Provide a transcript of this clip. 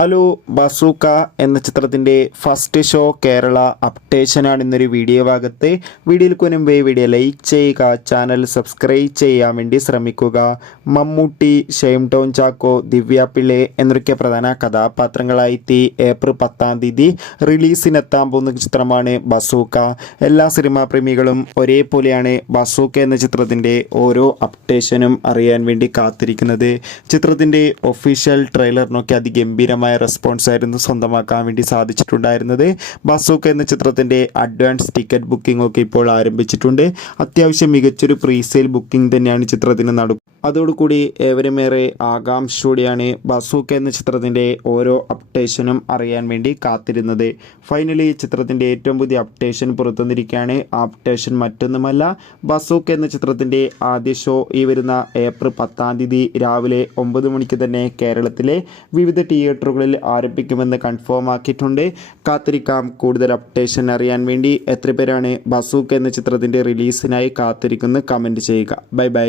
Hello, bazooka എന്ന ചിത്രത്തിൻ്റെ first show Kerala അപ്ഡേഷനാണ് ഇന്നൊരു വീഡിയോ ഭാഗത്ത്. വീഡിയോയിൽ മുൻപേ വീഡിയോ ലൈക്ക് ചെയ്യുക, ചാനൽ സബ്സ്ക്രൈബ് ചെയ്യാൻ വേണ്ടി ശ്രമിക്കുക. മമ്മൂട്ടി, ഷെയിം ടോൺ ചാക്കോ, ദിവ്യ പിള്ളെ എന്നൊക്കെ പ്രധാന കഥാപാത്രങ്ങളായി ഏപ്രിൽ 10 റിലീസിനെത്താൻ പോകുന്ന ചിത്രമാണ് ബസൂക്ക. എല്ലാ സിനിമാ പ്രേമികളും ഒരേപോലെയാണ് ബസൂക്ക എന്ന ചിത്രത്തിൻ്റെ ഓരോ അപ്ഡേഷനും അറിയാൻ വേണ്ടി കാത്തിരിക്കുന്നത്. ചിത്രത്തിൻ്റെ ഒഫീഷ്യൽ ട്രെയിലറിനൊക്കെ അതിഗംഭീരമായ റെസ്പോൺസ് ആയിരുന്നു സ്വന്തമാക്കാൻ വേണ്ടി സാധിച്ചിട്ടുണ്ടായിരുന്നത്. ബസൂക്ക എന്ന ചിത്രത്തിൻ്റെ അഡ്വാൻസ് ടിക്കറ്റ് ബുക്കിംഗ് ഒക്കെ ഇപ്പോൾ ആരംഭിച്ചിട്ടുണ്ട്. അത്യാവശ്യം മികച്ചൊരു പ്രീസെയിൽ ബുക്കിംഗ് തന്നെയാണ് ചിത്രത്തിന് നടക്കുന്നത്. അതോടുകൂടി ഏവരുമേറെ ആകാംക്ഷയോടെയാണ് ബസൂക്ക എന്ന ചിത്രത്തിൻ്റെ ഓരോ അപ്ഡേഷനും അറിയാൻ വേണ്ടി കാത്തിരുന്നത്. ഫൈനലി ചിത്രത്തിൻ്റെ ഏറ്റവും പുതിയ അപ്ഡേഷൻ പുറത്തുവന്നിരിക്കുകയാണ്. ആ അപ്ഡേഷൻ മറ്റൊന്നുമല്ല, ബസൂക്ക എന്ന ചിത്രത്തിൻ്റെ ആദ്യ ഷോ ഈ വരുന്ന ഏപ്രിൽ 10 രാവിലെ 9 മണിക്ക് തന്നെ കേരളത്തിലെ വിവിധ തിയേറ്ററുകളിൽ ആരംഭിക്കുമെന്ന് കൺഫേം ആക്കിയിട്ടുണ്ട്. കാത്തിരിക്കാം കൂടുതൽ അപ്ഡേഷൻ അറിയാൻ വേണ്ടി. എത്ര പേരാണ് ബസൂക്ക എന്ന ചിത്രത്തിൻ്റെ റിലീസിനായി കാത്തിരിക്കുന്നത്? കമൻറ്റ് ചെയ്യുക. Bye bye.